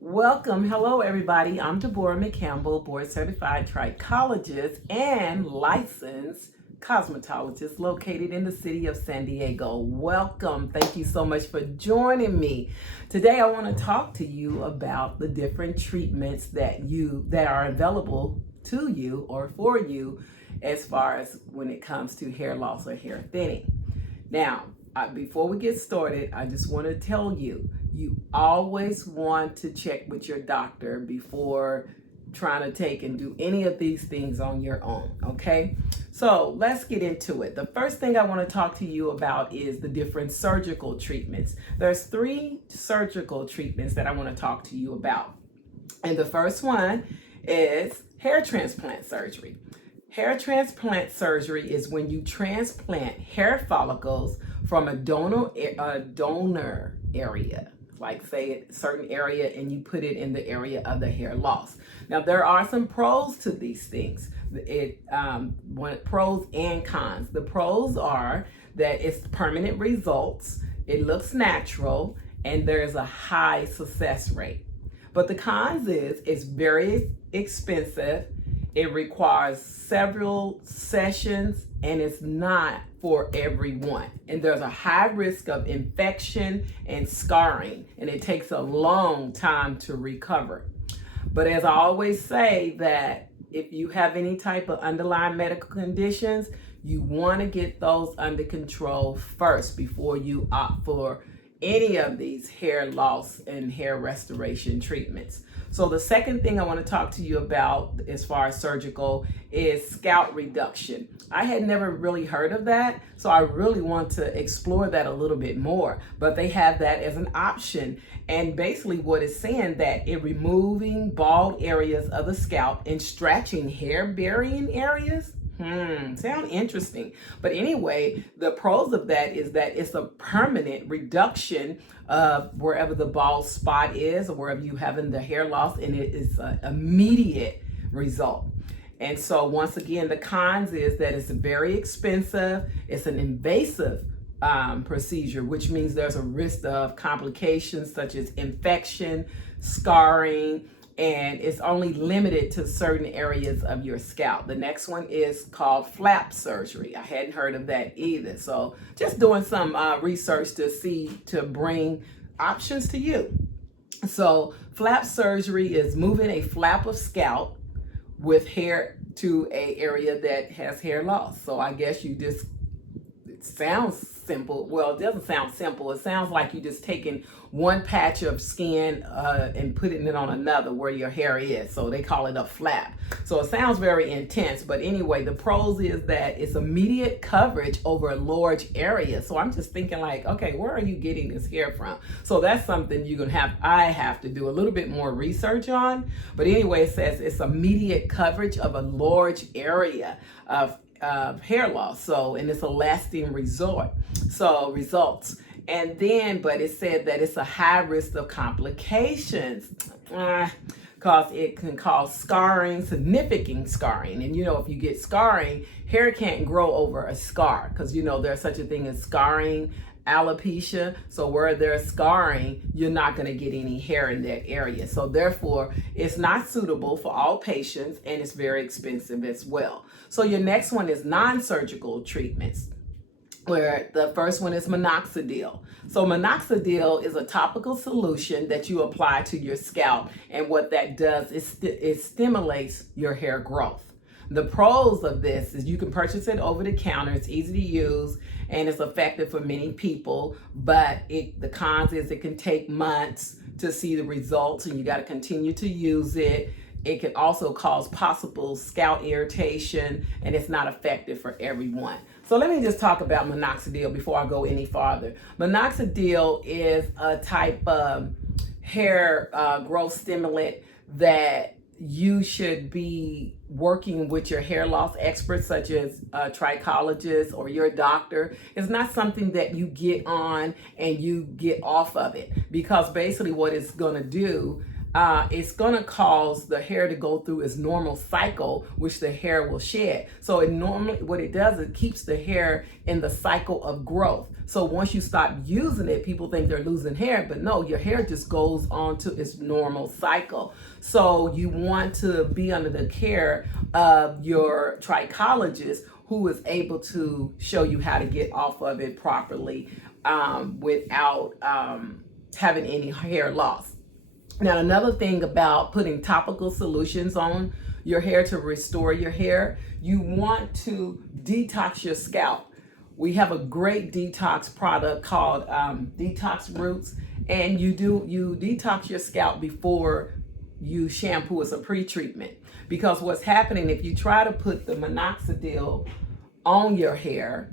Welcome. Hello, everybody. I'm deborahlmccampbell, board certified trichologist and licensed cosmetologist located in the city of San Diego. Welcome. Thank you so much for joining me. Today, I want to talk to you about the different treatments that are available to you or for you as far as when it comes to hair loss or hair thinning. Now, before we get started, I just want to tell you, you always want to check with your doctor before trying to take and do any of these things on your own, okay? So let's get into it. The first thing I want to talk to you about is the different surgical treatments. There's 3 surgical treatments that I want to talk to you about. And the first one is hair transplant surgery. Hair transplant surgery is when you transplant hair follicles from a donor area, like say a certain area, and you put it in the area of the hair loss. Now there are some pros to these things. Pros and cons. The pros are that it's permanent results, it looks natural, and there's a high success rate. But the cons is it's very expensive. It requires several sessions and it's not for everyone. And there's a high risk of infection and scarring, and it takes a long time to recover. But as I always say, that if you have any type of underlying medical conditions, you want to get those under control first before you opt for any of these hair loss and hair restoration treatments. So the second thing I want to talk to you about as far as surgical is scalp reduction. I had never really heard of that, so I really want to explore that a little bit more. But they have that as an option. And basically what it's saying that it removing bald areas of the scalp and stretching hair burying areas. Sound interesting. But anyway, the pros of that is that it's a permanent reduction of wherever the bald spot is or wherever you having the hair loss, and it is an immediate result. And so once again, the cons is that it's very expensive. It's an invasive procedure, which means there's a risk of complications such as infection, scarring, and it's only limited to certain areas of your scalp. The next one is called flap surgery. I hadn't heard of that either. So just doing some research to bring options to you. So flap surgery is moving a flap of scalp with hair to an area that has hair loss. So I guess it sounds simple. Well, it doesn't sound simple. It sounds like you just taking one patch of skin and putting it on another where your hair is. So they call it a flap. So it sounds very intense. But anyway, the pros is that it's immediate coverage over a large area. So I'm just thinking like, okay, where are you getting this hair from? So that's something I have to do a little bit more research on. But anyway, it says it's immediate coverage of a large area of hair loss. So, and it's a lasting results. And then, but it said that it's a high risk of complications because it can cause scarring, significant scarring. And if you get scarring, hair can't grow over a scar because there's such a thing as scarring alopecia. So where there's scarring, you're not going to get any hair in that area. So therefore, it's not suitable for all patients, and it's very expensive as well. So your next one is non-surgical treatments, where the first one is minoxidil. So minoxidil is a topical solution that you apply to your scalp, and what that does is it stimulates your hair growth. The pros of this is you can purchase it over the counter. It's easy to use and it's effective for many people, but the cons is it can take months to see the results, and you got to continue to use it. It can also cause possible scalp irritation, and it's not effective for everyone. So let me just talk about minoxidil before I go any farther. Minoxidil is a type of hair growth stimulant that you should be working with your hair loss experts, such as a trichologist or your doctor. It's not something that you get on and you get off of it, because basically what it's going to do, it's going to cause the hair to go through its normal cycle, which the hair will shed. So it normally, what it does, it keeps the hair in the cycle of growth. So once you stop using it, people think they're losing hair, but no, your hair just goes on to its normal cycle. So you want to be under the care of your trichologist, who is able to show you how to get off of it properly without having any hair loss. Now, another thing about putting topical solutions on your hair to restore your hair, you want to detox your scalp. We have a great detox product called Detox Roots, and you detox your scalp before you shampoo as a pre-treatment. Because what's happening, if you try to put the minoxidil on your hair,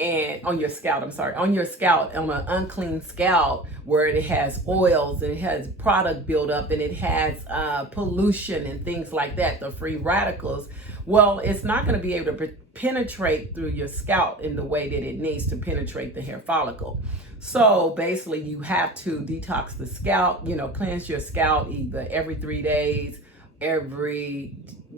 and on your scalp, on an unclean scalp where it has oils and it has product buildup and it has pollution and things like that, the free radicals, well, it's not going to be able to penetrate through your scalp in the way that it needs to penetrate the hair follicle. So basically you have to detox the scalp, cleanse your scalp either every 3 days,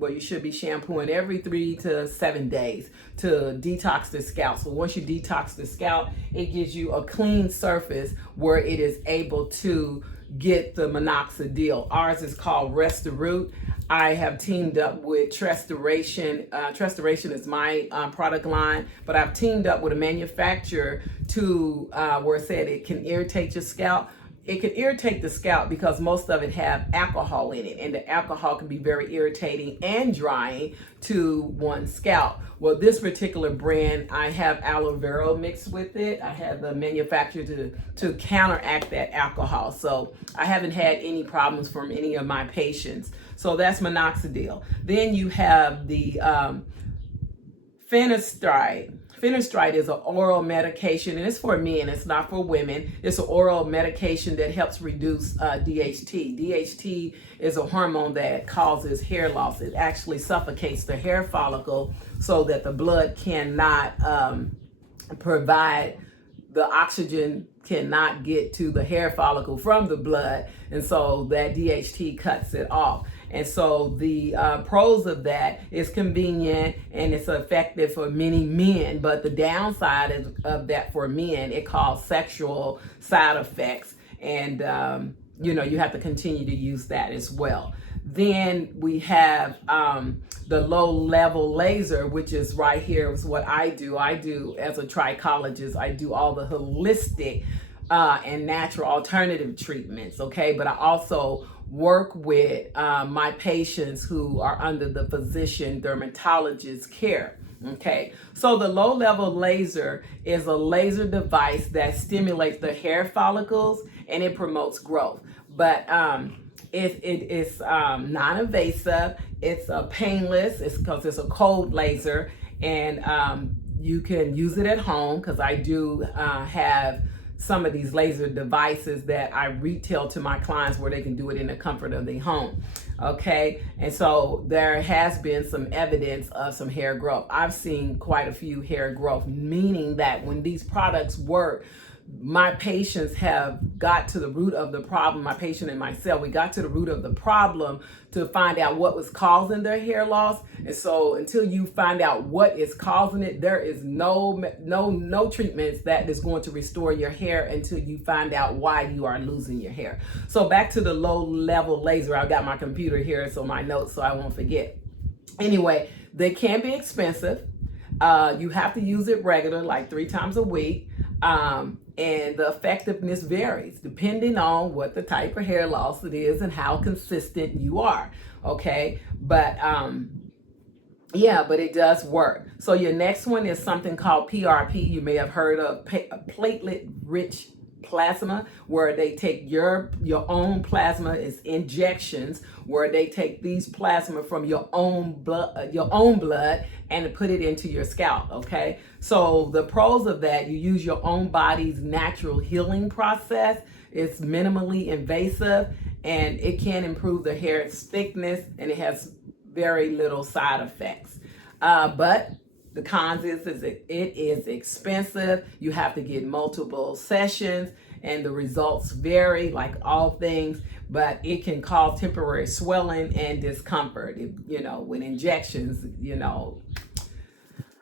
you should be shampooing every 3 to 7 days to detox the scalp. So once you detox the scalp, it gives you a clean surface where it is able to get the minoxidil. Ours is called Rest-A-Root. I have teamed up with Trestoration. Trestoration is my product line, but I've teamed up with a manufacturer to where it said it can irritate your scalp. It can irritate the scalp because most of it have alcohol in it, and the alcohol can be very irritating and drying to one's scalp. Well, this particular brand, I have aloe vera mixed with it. I have the manufacturer to counteract that alcohol. So I haven't had any problems from any of my patients. So that's minoxidil. Then you have the finasteride. Finasteride is an oral medication, and it's for men, it's not for women. It's an oral medication that helps reduce DHT. DHT is a hormone that causes hair loss. It actually suffocates the hair follicle so that the blood cannot provide, the oxygen cannot get to the hair follicle from the blood, and so that DHT cuts it off. And so the pros of that is convenient and it's effective for many men, but the downside of that for men, it causes sexual side effects, and you have to continue to use that as well. Then we have the low level laser, which is right here, is what I do. I do as a trichologist, I do all the holistic and natural alternative treatments, okay? But I also work with my patients who are under the physician dermatologist care. Okay, so the low level laser is a laser device that stimulates the hair follicles and it promotes growth. But it's non-invasive, it's painless, it's because it's a cold laser, and you can use it at home, because I do have some of these laser devices that I retail to my clients where they can do it in the comfort of their home. Okay, and so there has been some evidence of some hair growth. I've seen quite a few hair growth, meaning that when these products work, my patients have got to the root of the problem. My patient and myself, we got to the root of the problem to find out what was causing their hair loss. And so until you find out what is causing it, there is no treatments that is going to restore your hair until you find out why you are losing your hair. So back to the low level laser. I've got my computer here, so my notes, so I won't forget. Anyway, they can be expensive. You have to use it regular, like 3 times a week. And the effectiveness varies depending on what the type of hair loss it is and how consistent you are. Okay, but but it does work. So your next one is something called PRP. You may have heard of platelet-rich plasma, where they take your own plasma. Is injections where they take these plasma from your own blood and put it into your scalp. Okay, so the pros of that, you use your own body's natural healing process. It's minimally invasive and it can improve the hair's thickness, and it has very little side effects. But the cons is it is expensive. You have to get multiple sessions, and the results vary, like all things. but it can cause temporary swelling and discomfort, with injections.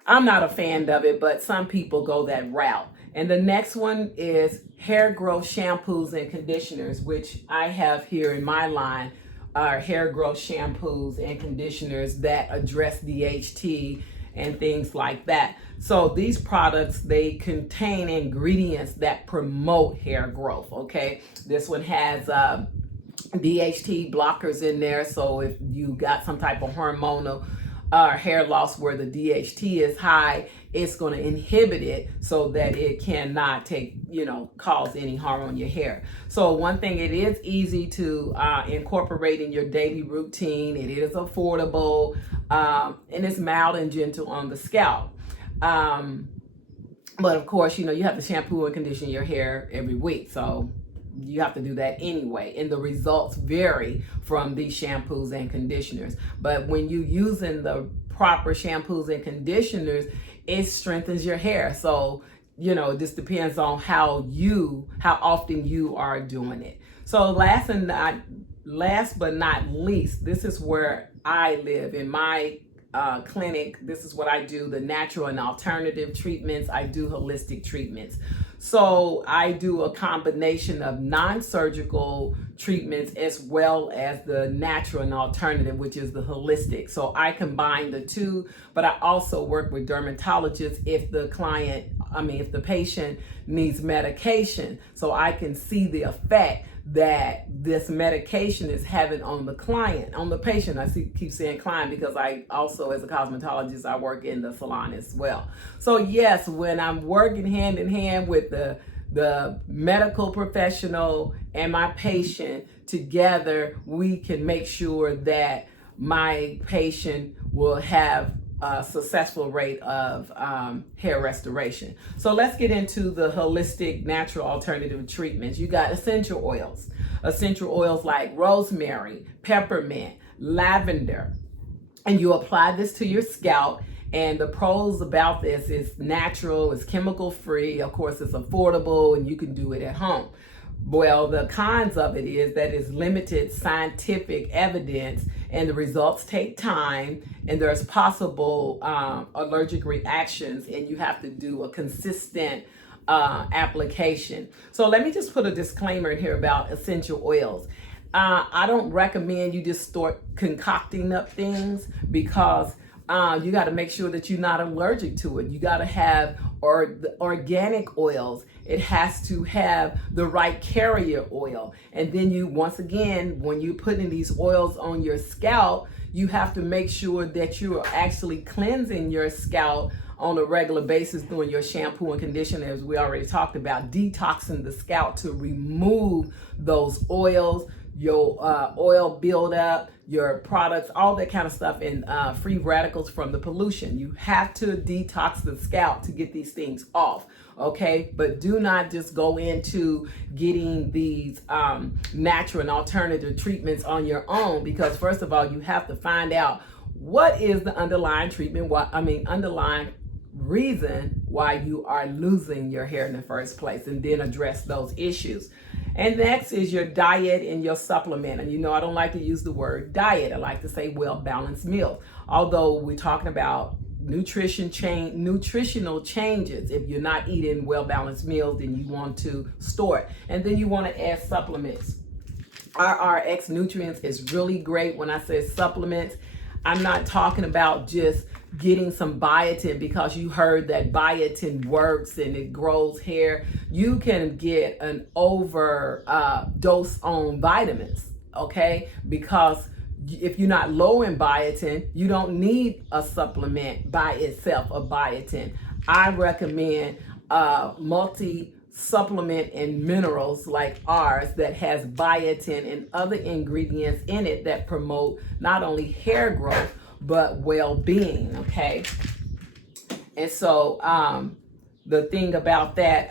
I'm not a fan of it, but some people go that route. And the next one is hair growth shampoos and conditioners, which I have here in my line are hair growth shampoos and conditioners that address DHT and things like that. So these products, they contain ingredients that promote hair growth, okay? This one has DHT blockers in there, so if you got some type of hormonal hair loss where the DHT is high, it's going to inhibit it so that it cannot cause any harm on your hair. So one thing, it is easy to incorporate in your daily routine. It is affordable, and it's mild and gentle on the scalp. But of course, you have to shampoo and condition your hair every week. So you have to do that anyway. And the results vary from these shampoos and conditioners. But when you're using the proper shampoos and conditioners, it strengthens your hair. So, it just depends on how often you are doing it. So last but not least, this is where I live in my clinic. This is what I do: the natural and alternative treatments. I do holistic treatments. So I do a combination of non-surgical treatments as well as the natural and alternative, which is the holistic. So I combine the two, but I also work with dermatologists if the patient needs medication, so I can see the effect that this medication is having on the patient. I keep saying client because I also, as a cosmetologist, I work in the salon as well. So yes, when I'm working hand in hand with the medical professional and my patient together, we can make sure that my patient will have a successful rate of hair restoration. So let's get into the holistic natural alternative treatments. You got essential oils like rosemary, peppermint, lavender, and you apply this to your scalp. And the pros about this is natural, it's chemical free, of course it's affordable, and you can do it at home. Well, the cons of it is that it's limited scientific evidence and the results take time, and there's possible allergic reactions, and you have to do a consistent application. So let me just put a disclaimer in here about essential oils. I don't recommend you just start concocting up things, because you got to make sure that you're not allergic to it. You got to have the organic oils. It has to have the right carrier oil. And then once again, when you're putting these oils on your scalp, you have to make sure that you are actually cleansing your scalp on a regular basis, doing your shampoo and conditioner, as we already talked about, detoxing the scalp to remove those oils, your oil buildup, your products, all that kind of stuff, and free radicals from the pollution. You have to detox the scalp to get these things off, okay? But do not just go into getting these natural and alternative treatments on your own, because first of all, you have to find out what is the underlying underlying reason why you are losing your hair in the first place, and then address those issues. And next is your diet and your supplement. And I don't like to use the word diet. I like to say well-balanced meals. Although we're talking about nutritional changes. If you're not eating well-balanced meals, then you want to store it. And then you want to add supplements. RRX Nutrients is really great. When I say supplements, I'm not talking about just getting some biotin because you heard that biotin works and it grows hair. You can get an overdose on vitamins, okay? Because if you're not low in biotin, you don't need a supplement by itself of biotin. I recommend multi-supplement and minerals like ours that has biotin and other ingredients in it that promote not only hair growth, but well-being, okay? And so the thing about that,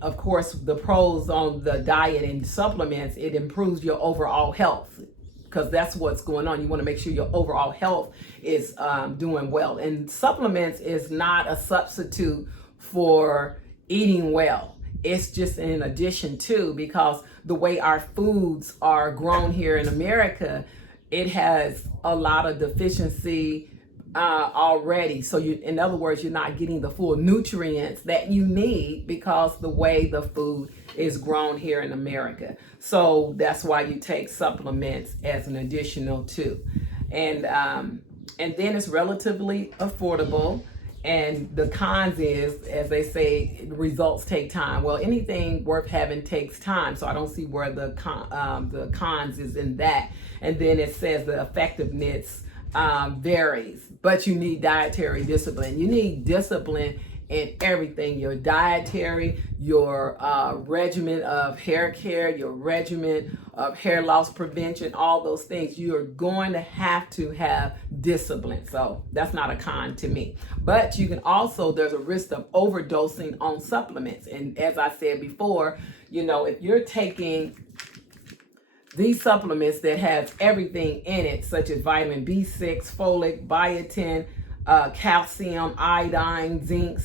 of course, the pros on the diet and supplements, it improves your overall health, because that's what's going on. You want to make sure your overall health is doing well. And supplements is not a substitute for eating well. It's just in addition to, because the way our foods are grown here in America, it has a lot of deficiency already. So in other words, you're not getting the full nutrients that you need because the way the food is grown here in America. So that's why you take supplements as an additional too. And then it's relatively affordable. And the cons is, as they say, results take time. Well, anything worth having takes time. So I don't see where the cons is in that. And then it says the effectiveness varies, but you need dietary discipline. You need discipline in everything: your dietary, your regimen of hair care, your regimen of hair loss prevention, all those things. You are going to have discipline. So that's not a con to me. But you can also, there's a risk of overdosing on supplements. And as I said before, if you're taking these supplements that have everything in it, such as vitamin B6, folic, biotin, calcium, iodine, zinc,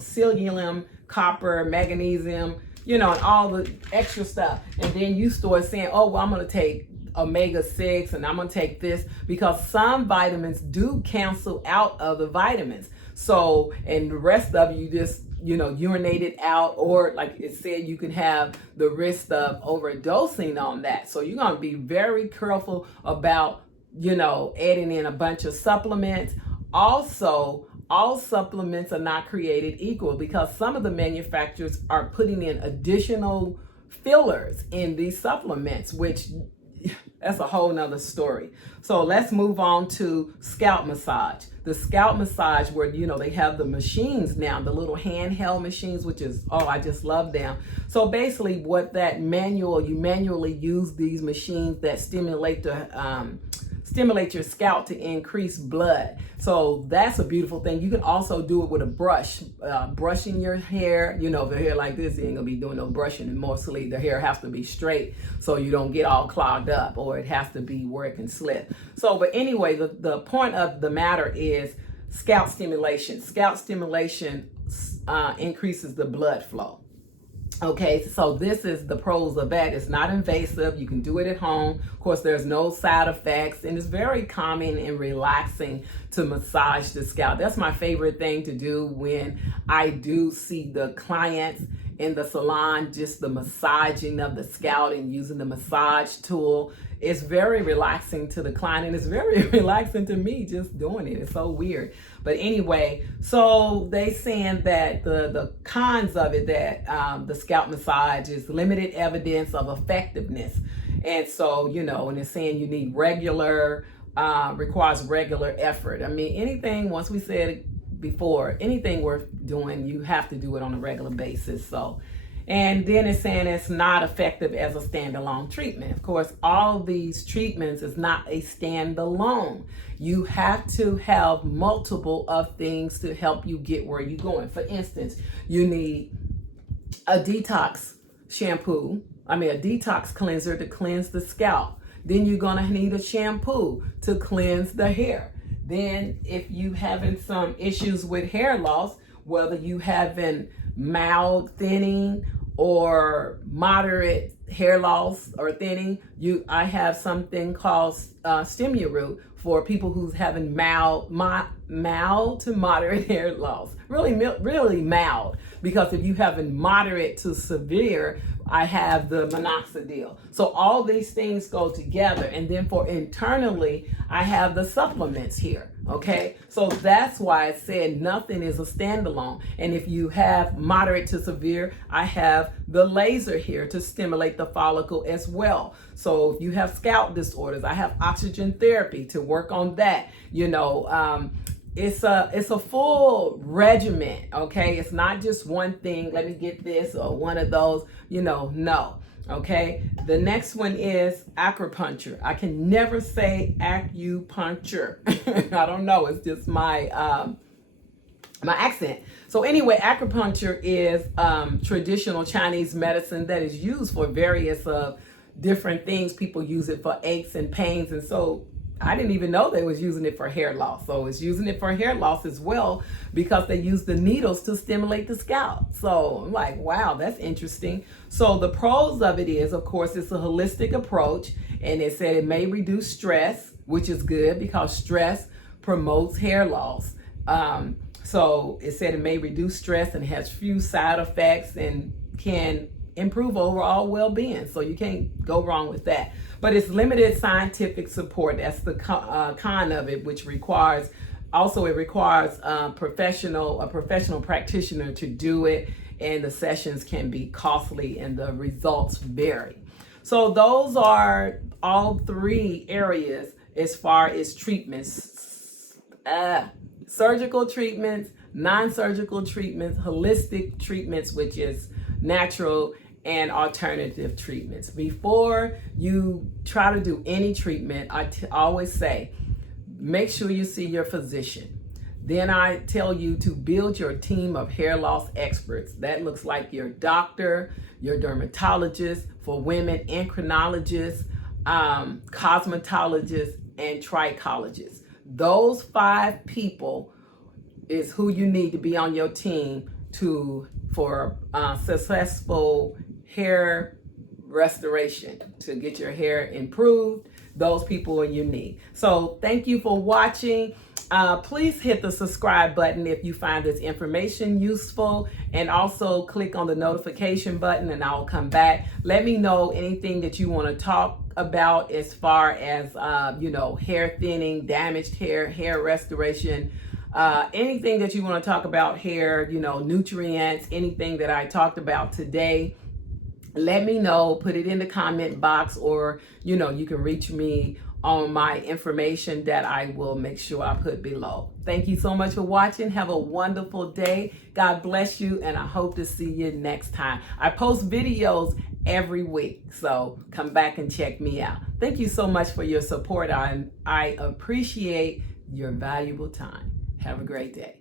selenium, copper, magnesium, and all the extra stuff. And then you start saying, oh, well, I'm going to take omega-6 and I'm going to take this, because some vitamins do cancel out other vitamins. So, and the rest of you just, urinate it out, or like it said, you can have the risk of overdosing on that. So you're going to be very careful about, adding in a bunch of supplements. Also, all supplements are not created equal, because some of the manufacturers are putting in additional fillers in these supplements, which that's a whole nother story. So let's move on to scalp massage. The scalp massage, where they have the machines now, the little handheld machines, which is, I just love them. So basically what that you manually use these machines that stimulate your scalp to increase blood. So that's a beautiful thing. You can also do it with a brush, brushing your hair. If the hair like this, you ain't gonna be doing no brushing, and mostly the hair has to be straight so you don't get all clogged up, or it has to be where it can slip. So, but anyway, the point of the matter is scalp stimulation. Scalp stimulation increases the blood flow. Okay, so this is the pros of that. It's not invasive. You can do it at home. Of course, there's no side effects, and it's very calming and relaxing to massage the scalp. That's my favorite thing to do when I do see the clients in the salon, just the massaging of the scalp and using the massage tool. It's very relaxing to the client, and it's very relaxing to me just doing it. It's so weird. But anyway, so they saying that the cons of it, that the scalp massage is limited evidence of effectiveness. And so, and it's saying you need requires regular effort. I mean, anything, once we said it before, anything worth doing, you have to do it on a regular basis. So, and then it's saying it's not effective as a standalone treatment. Of course, all these treatments is not a standalone. You have to have multiple of things to help you get where you're going. For instance, you need a detox cleanser to cleanse the scalp. Then you're gonna need a shampoo to cleanse the hair. Then if you having some issues with hair loss, whether you having mild thinning or moderate hair loss or thinning, I have something called Stimuroot for people who's having mild to moderate hair loss. Really mild, because if you having moderate to severe, I have the minoxidil. So all these things go together. And then for internally, I have the supplements here. Okay, so that's why I said nothing is a standalone. And if you have moderate to severe, I have the laser here to stimulate the follicle as well. So if you have scalp disorders, I have oxygen therapy to work on that. It's a full regimen. Okay, it's not just one thing. Let me get this or one of those. No. Okay, the next one is acupuncture. I can never say acupuncture. I don't know. It's just my accent. So anyway, acupuncture is traditional Chinese medicine that is used for various different things. People use it for aches and pains, and so I didn't even know they was using it for hair loss. So it's using it for hair loss as well, because they use the needles to stimulate the scalp. So I'm like, wow, that's interesting. So the pros of it is, of course, it's a holistic approach, and it said it may reduce stress, which is good because stress promotes hair loss. So it said it may reduce stress and has few side effects and can improve overall well-being. So you can't go wrong with that. But it's limited scientific support. That's the con of it, which requires a professional practitioner to do it, and the sessions can be costly and the results vary. So those are all three areas as far as treatments. Surgical treatments, non-surgical treatments, holistic treatments, which is natural, and alternative treatments. Before you try to do any treatment, I always say, make sure you see your physician. Then I tell you to build your team of hair loss experts. That looks like your doctor, your dermatologist, for women, endocrinologists, cosmetologists, and trichologists. Those 5 people is who you need to be on your team for successful hair restoration, to get your hair improved. Those people are unique. So thank you for watching. Please hit the subscribe button if you find this information useful, and also click on the notification button and I'll come back. Let me know anything that you want to talk about as far as hair thinning, damaged hair restoration, anything that you want to talk about hair, nutrients, anything that I talked about today. Let me know, put it in the comment box, or you can reach me on my information that I will make sure I put below. Thank you so much for watching. Have a wonderful day. God bless you, and I hope to see you next time. I post videos every week, so come back and check me out. Thank you so much for your support. I appreciate your valuable time. Have a great day.